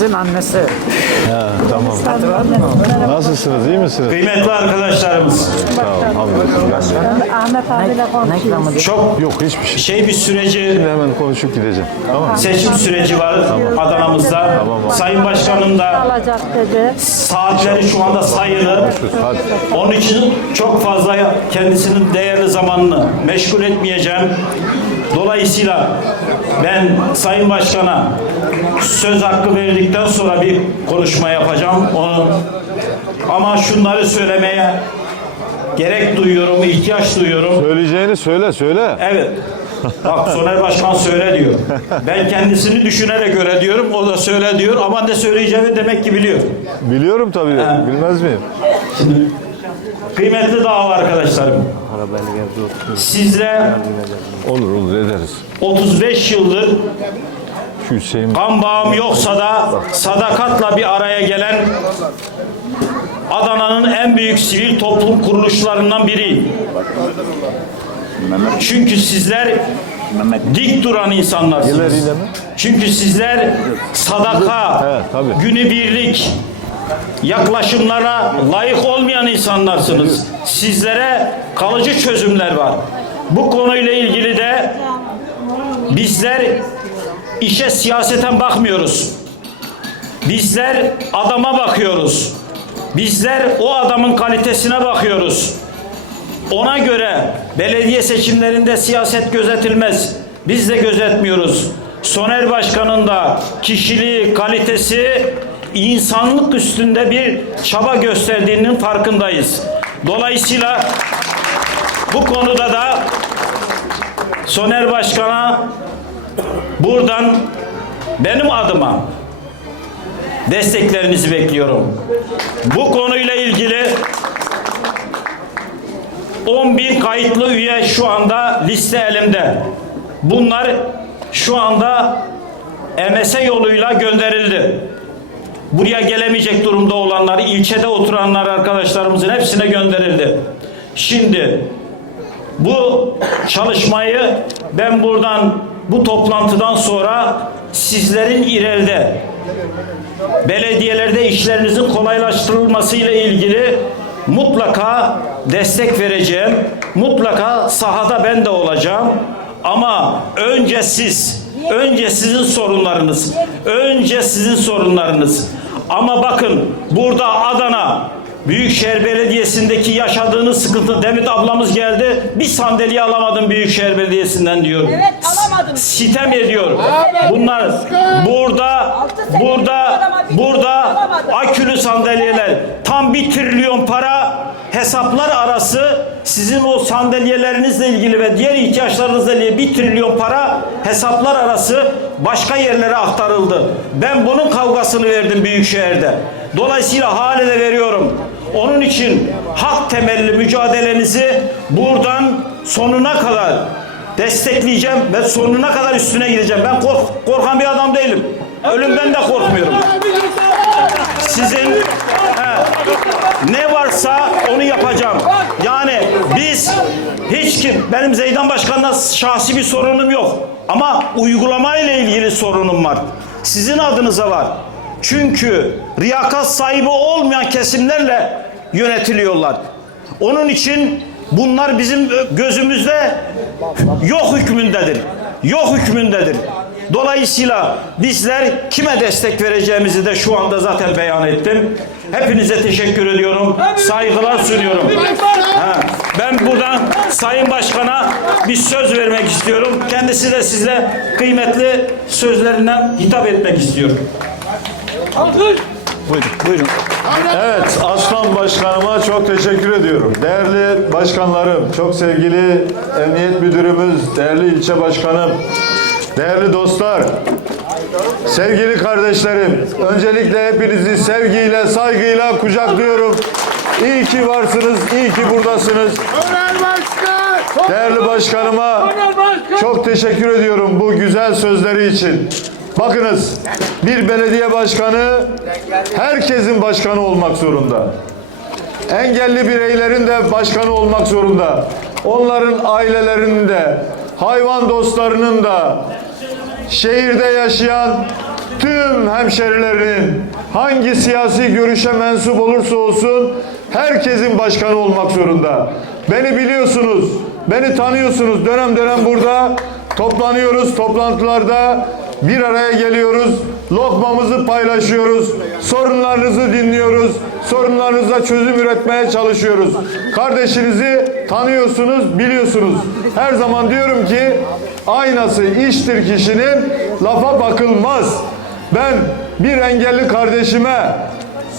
Deniz'in annesi. Tamam. Hatırladın mı? Nasılsınız? iyi misiniz? Kıymetli arkadaşlarımız, olun. Hamdolsun. Ahmet abiyle konuşuyoruz. çok Yok hiçbir şey. şey bir süreci, Hemen konuşup gideceğim. Tamam mı? seçim süreci var Adana'mızda. Sayın Başkanım da Alacak dedi. saatleri şu anda sayılı. Hadi. Onun için çok fazla kendisinin değerli zamanını meşgul etmeyeceğim. Dolayısıyla ben Sayın Başkan'a söz hakkı verdikten sonra bir konuşma yapacağım. Onu ama şunları söylemeye gerek duyuyorum, ihtiyaç duyuyorum. Söyleyeceğini söyle söyle. Evet. Bak Soner Başkan söyle diyor. Ben kendisini düşünerek öyle diyorum. O da söyle diyor. Ama ne söyleyeceğini demek ki biliyor. Biliyorum tabii. Bilmez miyim? Kıymetli dava arkadaşlarım. Sizle Olur olur ederiz. 35 yıldır Şu Hüseyin kan bağım yoksa da sadakatla bir araya gelen Adana'nın en büyük sivil toplum kuruluşlarından biriyim. Çünkü sizler dik duran insanlarsınız. Çünkü sizler sadaka, Evet, tabii. günübirlik yaklaşımlara layık olmayan insanlarsınız. Sizlere kalıcı çözümler var. Bu konuyla ilgili de bizler işe siyaseten bakmıyoruz. Bizler adama bakıyoruz. Bizler o adamın kalitesine bakıyoruz. Ona göre belediye seçimlerinde siyaset gözetilmez. Biz de gözetmiyoruz. Soner Başkan'ın da kişiliği, kalitesi insanlık üstünde bir çaba gösterdiğinin farkındayız. Dolayısıyla bu konuda da Soner Başkan'a buradan benim adıma desteklerinizi bekliyorum. Bu konuyla ilgili 10 bin kayıtlı üye şu anda liste elimde. Bunlar şu anda MSE yoluyla gönderildi. Buraya gelemeyecek durumda olanlar, ilçede oturanlar arkadaşlarımızın hepsine gönderildi. Şimdi bu çalışmayı ben buradan bu toplantıdan sonra sizlerin ileride belediyelerde işlerinizin kolaylaştırılması ile ilgili mutlaka destek vereceğim. Mutlaka sahada ben de olacağım. Ama önce siz, önce sizin sorunlarınız, önce sizin sorunlarınız. Ama bakın burada Adana Büyükşehir Belediyesi'ndeki yaşadığınız sıkıntı Demet ablamız geldi. Bir sandalye alamadım Büyükşehir Belediyesi'nden diyor. Evet, alamadım. Sitem ediyor. Bunlar burada burada burada akülü sandalyeler tam bir trilyon para hesaplar arası sizin o sandalyelerinizle ilgili ve diğer ihtiyaçlarınızla ilgili bir trilyon para hesaplar arası başka yerlere aktarıldı. Ben bunun kavgasını verdim Büyükşehir'de. Dolayısıyla hale de veriyorum. Onun için hak temelli mücadelenizi buradan sonuna kadar destekleyeceğim ve sonuna kadar üstüne gideceğim. Ben kork- korkan bir adam değilim. Ölümden de korkmuyorum. Sizin he, ne varsa onu yapacağım. Yani biz hiç kim benim Zeydan Başkan'la şahsi bir sorunum yok. Ama uygulama ile ilgili sorunum var. Sizin adınıza var. Çünkü riyakat sahibi olmayan kesimlerle yönetiliyorlar. Onun için bunlar bizim gözümüzde yok hükmündedir. Yok hükmündedir. Dolayısıyla bizler kime destek vereceğimizi de şu anda zaten beyan ettim. Hepinize teşekkür ediyorum. Saygılar sunuyorum. Ha, ben buradan Sayın Başkan'a bir söz vermek istiyorum. Kendisi de size kıymetli sözlerinden hitap etmek istiyor. Buyurun. Buyurun. Evet, Aslan Başkanıma çok teşekkür ediyorum. Değerli başkanlarım, çok sevgili Emniyet Müdürümüz, değerli ilçe başkanım, değerli dostlar, sevgili kardeşlerim, öncelikle hepinizi sevgiyle, saygıyla kucaklıyorum. İyi ki varsınız, iyi ki buradasınız. Değerli başkanıma çok teşekkür ediyorum bu güzel sözleri için. Bakınız bir belediye başkanı herkesin başkanı olmak zorunda. Engelli bireylerin de başkanı olmak zorunda. Onların ailelerinin de, hayvan dostlarının da, şehirde yaşayan tüm hemşerilerinin hangi siyasi görüşe mensup olursa olsun herkesin başkanı olmak zorunda. Beni biliyorsunuz, beni tanıyorsunuz. Dönem dönem burada toplanıyoruz, toplantılarda bir araya geliyoruz, lokmamızı paylaşıyoruz, sorunlarınızı dinliyoruz, sorunlarınıza çözüm üretmeye çalışıyoruz. Kardeşinizi tanıyorsunuz, biliyorsunuz. Her zaman diyorum ki aynası iştir kişinin lafa bakılmaz. Ben bir engelli kardeşime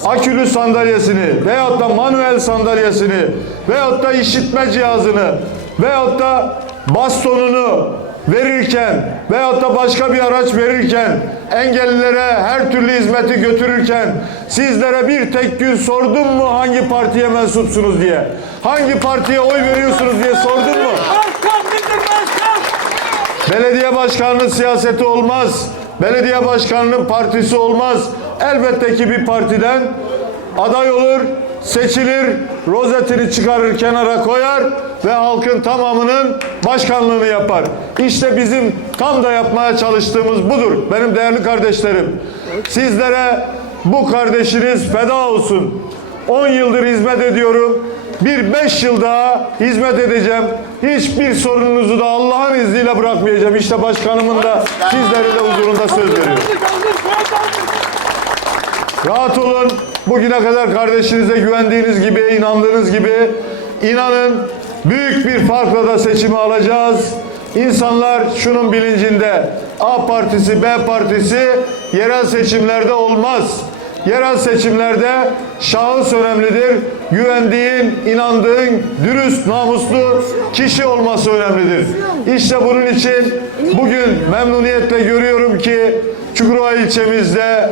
akülü sandalyesini veyahut da manuel sandalyesini veyahut da işitme cihazını veyahut da bastonunu verirken veyahut da başka bir araç verirken engellilere her türlü hizmeti götürürken sizlere bir tek gün sordum mu hangi partiye mensupsunuz diye hangi partiye oy veriyorsunuz diye sordum mu? Belediye başkanının siyaseti olmaz. Belediye başkanının partisi olmaz. Elbette ki bir partiden aday olur, seçilir, rozetini çıkarır kenara koyar ve halkın tamamının başkanlığını yapar. İşte bizim tam da yapmaya çalıştığımız budur. Benim değerli kardeşlerim. Sizlere bu kardeşiniz feda olsun. 10 yıldır hizmet ediyorum. Bir 5 yıl daha hizmet edeceğim. Hiçbir sorununuzu da Allah'ın izniyle bırakmayacağım. İşte başkanımın da sizlerin de huzurunda söz veriyorum. Rahat olun. Bugüne kadar kardeşinize güvendiğiniz gibi, inandığınız gibi inanın büyük bir farkla da seçimi alacağız. İnsanlar şunun bilincinde A partisi, B partisi yerel seçimlerde olmaz. Yerel seçimlerde şahıs önemlidir. Güvendiğin, inandığın, dürüst, namuslu kişi olması önemlidir. İşte bunun için bugün memnuniyetle görüyorum ki Çukurova ilçemizde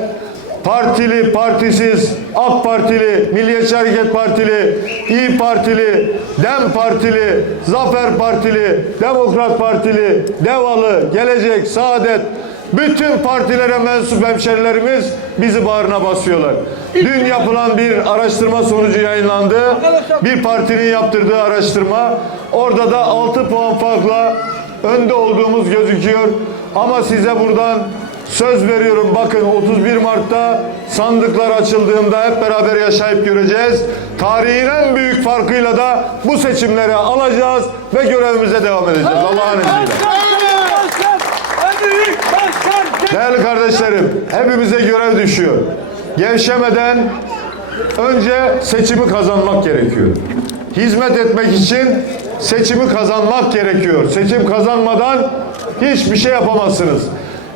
partili, partisiz, AK Partili, Milliyetçi Hareket Partili, İyi Partili, Dem Partili, Zafer Partili, Demokrat Partili, Devalı, Gelecek, Saadet, bütün partilere mensup hemşerilerimiz bizi bağrına basıyorlar. Dün yapılan bir araştırma sonucu yayınlandı. Bir partinin yaptırdığı araştırma. Orada da 6 puan farkla önde olduğumuz gözüküyor. Ama size buradan söz veriyorum bakın 31 Mart'ta sandıklar açıldığında hep beraber yaşayıp göreceğiz. Tarihin en büyük farkıyla da bu seçimleri alacağız ve görevimize devam edeceğiz Allah'ın izniyle. Değerli kardeşlerim, hepimize görev düşüyor. Gevşemeden önce seçimi kazanmak gerekiyor. Hizmet etmek için seçimi kazanmak gerekiyor. Seçim kazanmadan hiçbir şey yapamazsınız.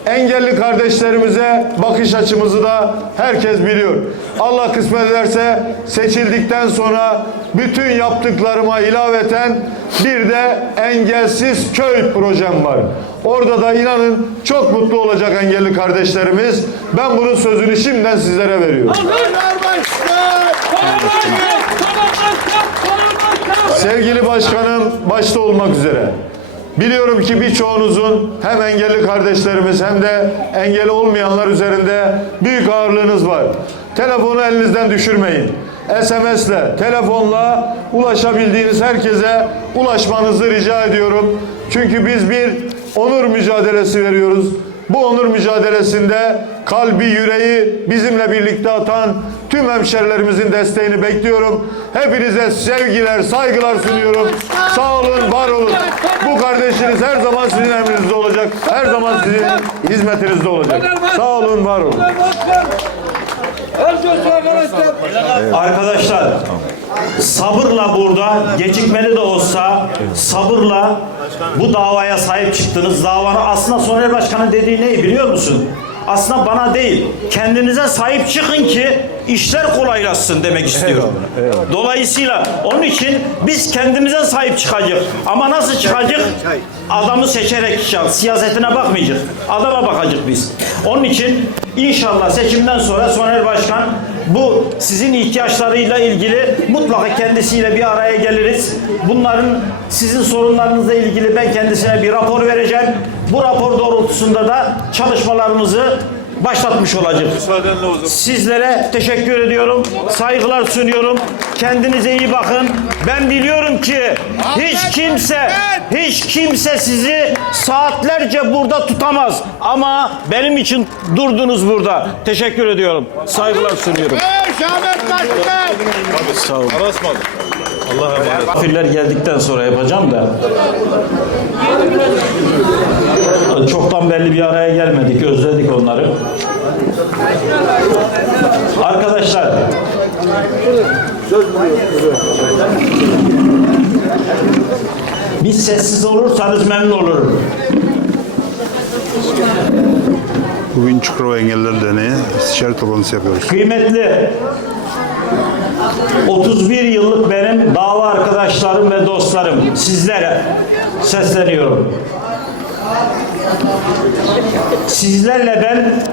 Engelli kardeşlerimize bakış açımızı da herkes biliyor. Allah kısmet ederse seçildikten sonra bütün yaptıklarıma ilaveten bir de engelsiz köy projem var. Orada da inanın çok mutlu olacak engelli kardeşlerimiz. Ben bunun sözünü şimdiden sizlere veriyorum. Sevgili başkanım başta olmak üzere. Biliyorum ki birçoğunuzun hem engelli kardeşlerimiz hem de engeli olmayanlar üzerinde büyük ağırlığınız var. Telefonu elinizden düşürmeyin. SMS'le, telefonla ulaşabildiğiniz herkese ulaşmanızı rica ediyorum. Çünkü biz bir onur mücadelesi veriyoruz. Bu onur mücadelesinde kalbi, yüreği bizimle birlikte atan tüm hemşerilerimizin desteğini bekliyorum. Hepinize sevgiler, saygılar sunuyorum. Sağ olun, var olun. Bu kardeşiniz her zaman sizin emrinizde olacak. Her zaman sizin hizmetinizde olacak. Sağ olun, var olun. Arkadaşlar. Sabırla burada gecikmeli de olsa sabırla bu davaya sahip çıktınız. Davanı aslında Soner Başkan'ın dediği ne biliyor musun? Aslında bana değil, kendinize sahip çıkın ki işler kolaylaşsın demek istiyorum. Dolayısıyla onun için biz kendimize sahip çıkacağız. Ama nasıl çıkacak? Adamı seçerek çıkacağız. Siyasetine bakmayacağız. Adama bakacağız biz. Onun için inşallah seçimden sonra Soner Başkan bu sizin ihtiyaçlarıyla ilgili mutlaka kendisiyle bir araya geliriz. Bunların sizin sorunlarınızla ilgili ben kendisine bir rapor vereceğim. Bu rapor doğrultusunda da çalışmalarımızı başlatmış olacağız. Sizlere teşekkür ediyorum. Saygılar sunuyorum. Kendinize iyi bakın. Ben biliyorum ki hiç kimse hiç kimse sizi saatlerce burada tutamaz. Ama benim için durdunuz burada. Teşekkür ediyorum. Saygılar sunuyorum. Sağ olun. Misafirler geldikten sonra yapacağım da. Çoktan belli bir araya gelmedik, özledik onları. Arkadaşlar, bir sessiz olursanız memnun olurum. Bugün Çukurova Engelliler Derneği istişare toplantısı yapıyoruz. Kıymetli 31 yıllık benim dava arkadaşlarım ve dostlarım sizlere sesleniyorum. Sizlerle ben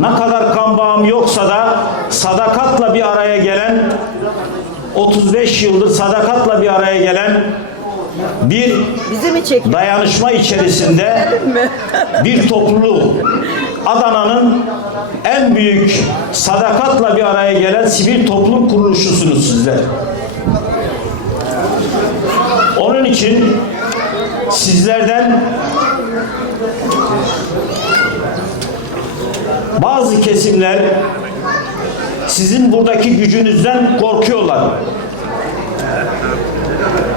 ne kadar kan bağım yoksa da sadakatla bir araya gelen 35 yıldır sadakatla bir araya gelen bir dayanışma içerisinde bir topluluk Adana'nın en büyük sadakatla bir araya gelen sivil toplum kuruluşusunuz sizler. Onun için sizlerden bazı kesimler sizin buradaki gücünüzden korkuyorlar.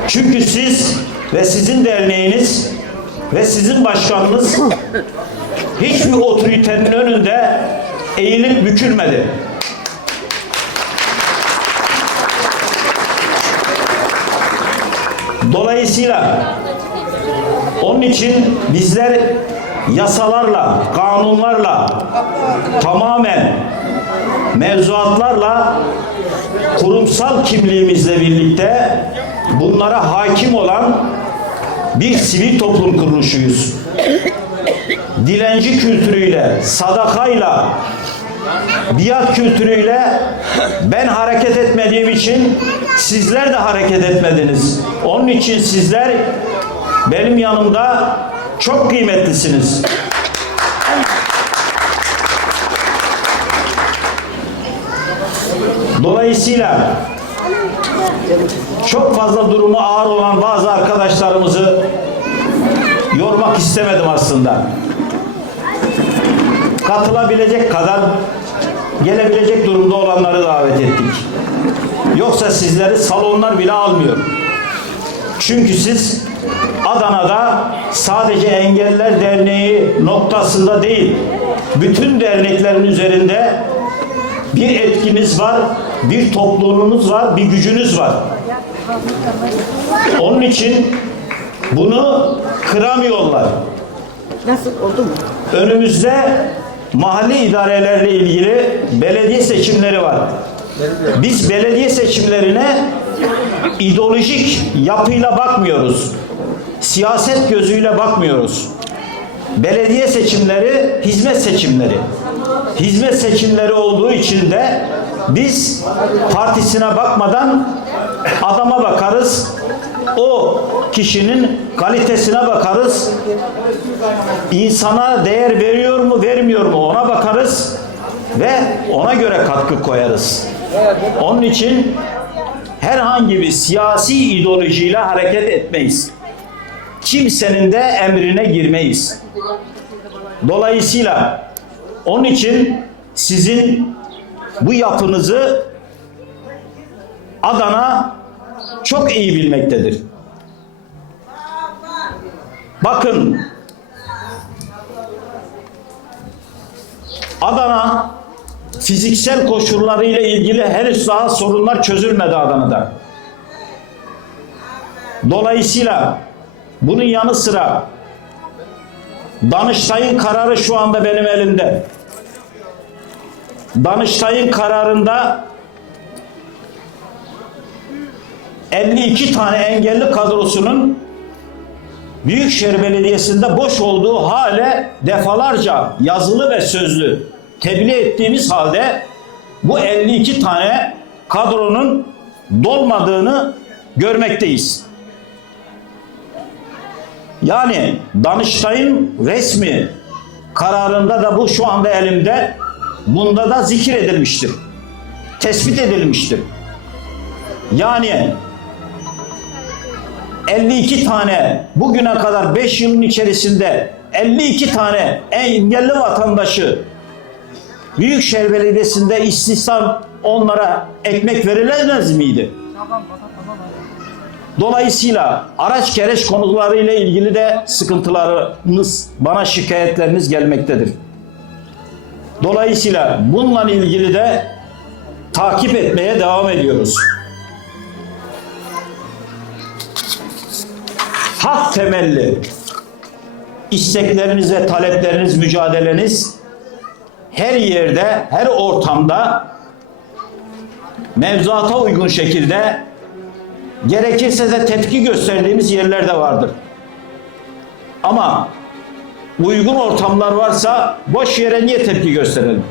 Çünkü siz ve sizin derneğiniz ve sizin başkanınız hiçbir otoritenin önünde eğilip bükülmedi. Dolayısıyla onun için bizler yasalarla, kanunlarla tamamen mevzuatlarla kurumsal kimliğimizle birlikte bunlara hakim olan bir sivil toplum kuruluşuyuz. Dilenci kültürüyle, sadakayla, biat kültürüyle ben hareket etmediğim için sizler de hareket etmediniz. Onun için sizler benim yanımda çok kıymetlisiniz. Dolayısıyla çok fazla durumu ağır olan bazı arkadaşlarımızı yormak istemedim aslında. Katılabilecek kadar gelebilecek durumda olanları davet ettik. Yoksa sizleri salonlar bile almıyor. Çünkü siz Adana'da sadece Engelliler Derneği noktasında değil, bütün derneklerin üzerinde bir etkiniz var, bir topluluğunuz var, bir gücünüz var. Onun için bunu kıramıyorlar. Nasıl oldu mu? Önümüzde mahalle idarelerle ilgili belediye seçimleri var. Biz belediye seçimlerine ideolojik yapıyla bakmıyoruz. Siyaset gözüyle bakmıyoruz. Belediye seçimleri hizmet seçimleri. Hizmet seçimleri olduğu için de biz partisine bakmadan adama bakarız. O kişinin kalitesine bakarız insana değer veriyor mu vermiyor mu ona bakarız ve ona göre katkı koyarız. Onun için herhangi bir siyasi ideolojiyle hareket etmeyiz. Kimsenin de emrine girmeyiz. Dolayısıyla onun için sizin bu yapınızı Adana çok iyi bilmektedir. Bakın Adana fiziksel koşullarıyla ilgili henüz daha sorunlar çözülmedi Adana'da. Dolayısıyla bunun yanı sıra Danıştay'ın kararı şu anda benim elimde. Danıştay'ın kararında 52 tane engelli kadrosunun Büyükşehir Belediyesi'nde boş olduğu hale defalarca yazılı ve sözlü tebliğ ettiğimiz halde bu 52 tane kadronun dolmadığını görmekteyiz. Yani Danıştay'ın resmi kararında da bu şu anda elimde bunda da zikir edilmiştir. Tespit edilmiştir. Yani 52 tane bugüne kadar 5 yılın içerisinde 52 tane engelli vatandaşı Büyükşehir Belediyesi'nde istihdam onlara ekmek verilemez miydi? Dolayısıyla araç gereç konularıyla ilgili de sıkıntılarınız, bana şikayetleriniz gelmektedir. Dolayısıyla bununla ilgili de takip etmeye devam ediyoruz. hak temelli istekleriniz ve talepleriniz, mücadeleniz her yerde, her ortamda mevzuata uygun şekilde gerekirse de tepki gösterdiğimiz yerler de vardır. Ama uygun ortamlar varsa boş yere niye tepki gösterelim?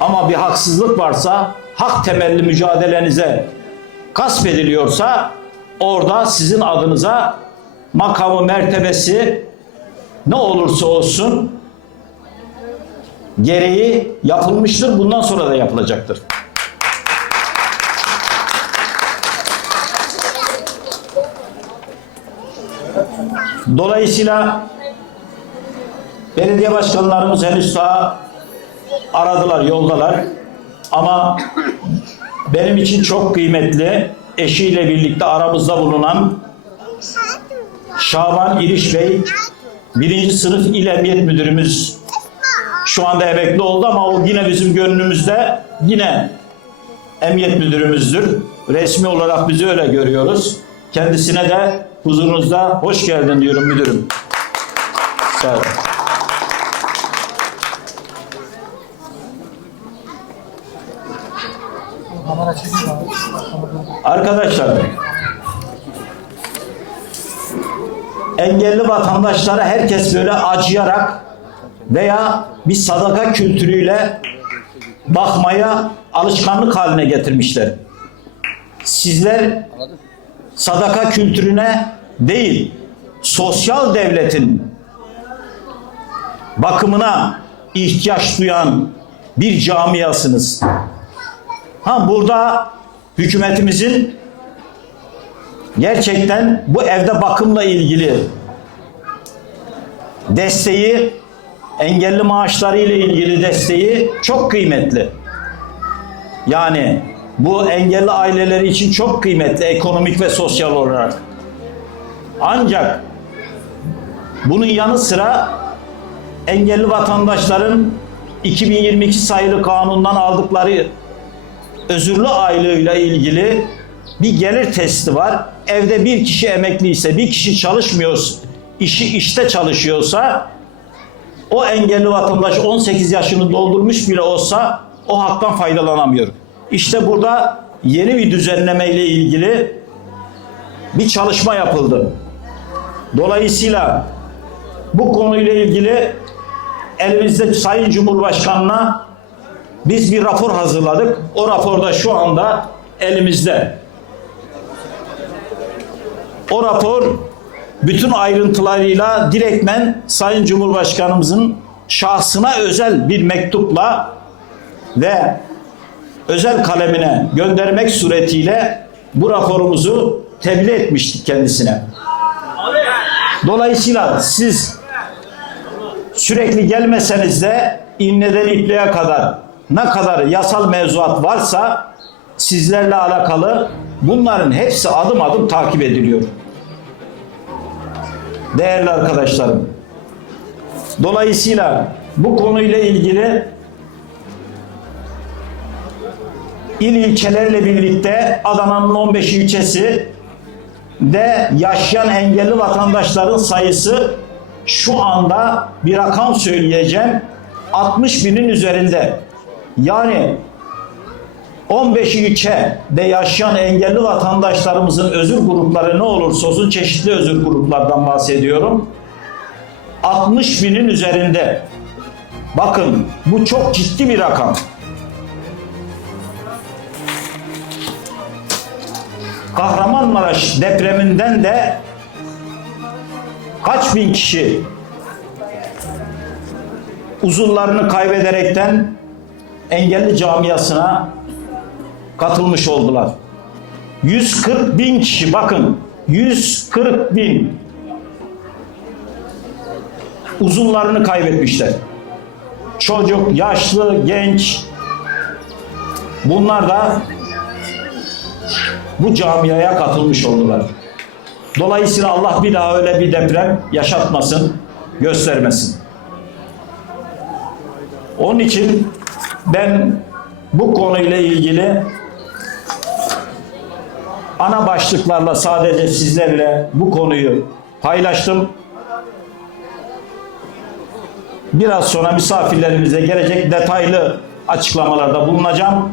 Ama bir haksızlık varsa, hak temelli mücadelenize gasp ediliyorsa orada sizin adınıza makamı, mertebesi ne olursa olsun gereği yapılmıştır. Bundan sonra da yapılacaktır. Dolayısıyla belediye başkanlarımız henüz daha aradılar, yoldalar. Ama benim için çok kıymetli eşiyle birlikte aramızda bulunan Şaban İriş Bey birinci sınıf İl Emniyet Müdürümüz şu anda emekli oldu ama o yine bizim gönlümüzde yine emniyet müdürümüzdür. Resmi olarak bizi öyle görüyoruz. Kendisine de huzurunuzda hoş geldin diyorum müdürüm. Sağ olun. Arkadaşlar engelli vatandaşlara herkes böyle acıyarak veya bir sadaka kültürüyle bakmaya alışkanlık haline getirmişler. Sizler sadaka kültürüne değil, sosyal devletin bakımına ihtiyaç duyan bir camiasınız. Ha burada hükümetimizin gerçekten bu evde bakımla ilgili desteği, engelli maaşları ile ilgili desteği çok kıymetli. Yani bu engelli aileleri için çok kıymetli ekonomik ve sosyal olarak. Ancak bunun yanı sıra engelli vatandaşların 2022 sayılı kanundan aldıkları özürlü aylığıyla ilgili bir gelir testi var. Evde bir kişi emekliyse, bir kişi çalışmıyorsa, işi işte çalışıyorsa o engelli vatandaş 18 yaşını doldurmuş bile olsa o haktan faydalanamıyor. İşte burada yeni bir düzenleme ile ilgili bir çalışma yapıldı. Dolayısıyla bu konuyla ilgili elimizde Sayın Cumhurbaşkanı'na biz bir rapor hazırladık. O raporda şu anda elimizde. O rapor bütün ayrıntılarıyla direktmen Sayın Cumhurbaşkanımızın şahsına özel bir mektupla ve özel kalemine göndermek suretiyle bu raporumuzu tebliğ etmiştik kendisine. Dolayısıyla siz sürekli gelmeseniz de iğneden ipliğe kadar ne kadar yasal mevzuat varsa sizlerle alakalı bunların hepsi adım adım takip ediliyor. Değerli arkadaşlarım. Dolayısıyla bu konuyla ilgili il ilçelerle birlikte Adana'nın 15 ilçesi de yaşayan engelli vatandaşların sayısı şu anda bir rakam söyleyeceğim 60 binin üzerinde. Yani 15 ilçede yaşayan engelli vatandaşlarımızın özür grupları ne olursa olsun çeşitli özür gruplardan bahsediyorum. 60 binin üzerinde. Bakın bu çok ciddi bir rakam. Kahramanmaraş depreminden de kaç bin kişi uzuvlarını kaybederekten engelli camiasına katılmış oldular. 140 bin kişi bakın 140 bin uzuvlarını kaybetmişler. Çocuk, yaşlı, genç bunlar da bu camiaya katılmış oldular. Dolayısıyla Allah bir daha öyle bir deprem yaşatmasın, göstermesin. Onun için ben bu konuyla ilgili ana başlıklarla sadece sizlerle bu konuyu paylaştım. Biraz sonra misafirlerimize gelecek detaylı açıklamalarda bulunacağım.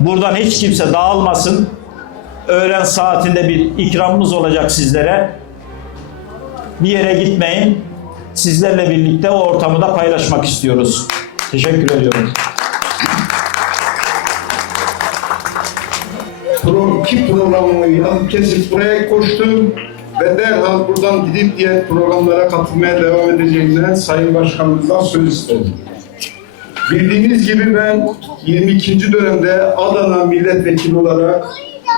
Buradan hiç kimse dağılmasın. Öğlen saatinde bir ikramımız olacak sizlere. Bir yere gitmeyin. Sizlerle birlikte o ortamı da paylaşmak istiyoruz. Teşekkür ediyorum. iki programımı yazıp kesip buraya koştum ve derhal buradan gidip diğer programlara katılmaya devam edeceğimden Sayın Başkanımızdan söz istedim. Bildiğiniz gibi ben 22. dönemde Adana milletvekili olarak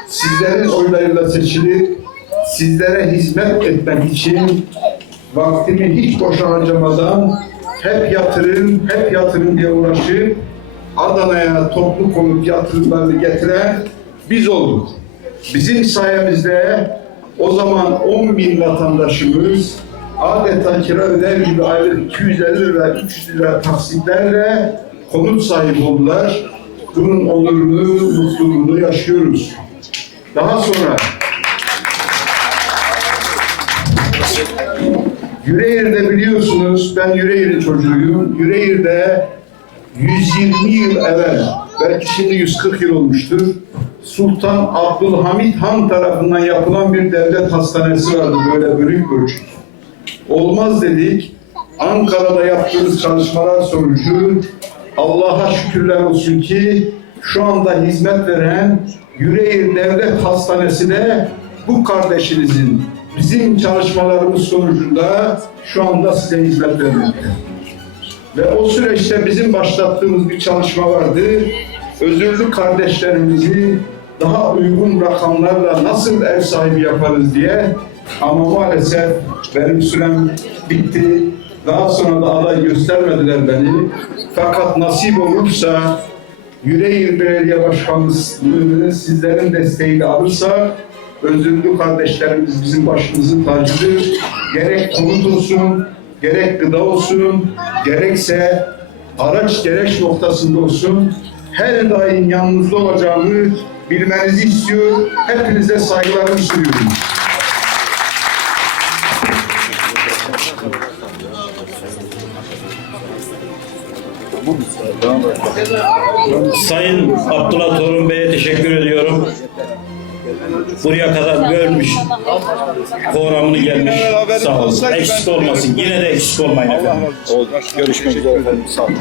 sizlerin oylarıyla seçilip sizlere hizmet etmek için vaktimi hiç boşa harcamadan hep yatırım, hep yatırım diye uğraşıp Adana'ya toplu konut yatırımlarını getiren biz olduk. Bizim sayemizde o zaman 10 bin vatandaşımız adeta kira öder gibi aylık 250 lira, 300 lira taksitlerle konut sahibi oldular. Bunun onurunu, mutluluğunu yaşıyoruz. Daha sonra Yüreğir'de biliyorsunuz ben Yüreğir'in çocuğuyum. Yüreğir'de 120 yıl evvel, belki şimdi 140 yıl olmuştur. Sultan Abdülhamit Han tarafından yapılan bir devlet hastanesi vardı böyle bölük bölük. Olmaz dedik. Ankara'da yaptığımız çalışmalar sonucu Allah'a şükürler olsun ki şu anda hizmet veren Yüreğir Devlet Hastanesi de bu kardeşinizin bizim çalışmalarımız sonucunda şu anda size hizmet vermekte. Ve o süreçte bizim başlattığımız bir çalışma vardı. Özürlü kardeşlerimizi daha uygun rakamlarla nasıl ev sahibi yaparız diye. Ama maalesef benim sürem bitti. Daha sonra da aday göstermediler beni. Fakat nasip olursa Yüreğir Belediye Başkanlığı'nı sizlerin desteğiyle alırsa özürlü kardeşlerimiz bizim başımızın tacıdır. Gerek konut olsun, gerek gıda olsun, gerekse araç gereç noktasında olsun her daim yanınızda olacağımı bilmenizi istiyor. Hepinize saygılarımı sunuyorum. Sayın Abdullah Torun Bey'e teşekkür ediyorum. Buraya kadar görmüş, programını gelmiş. Sağ olun. Eksik olmasın. Yine de eksik olmayın efendim. Görüşmek üzere efendim. Sağ olun.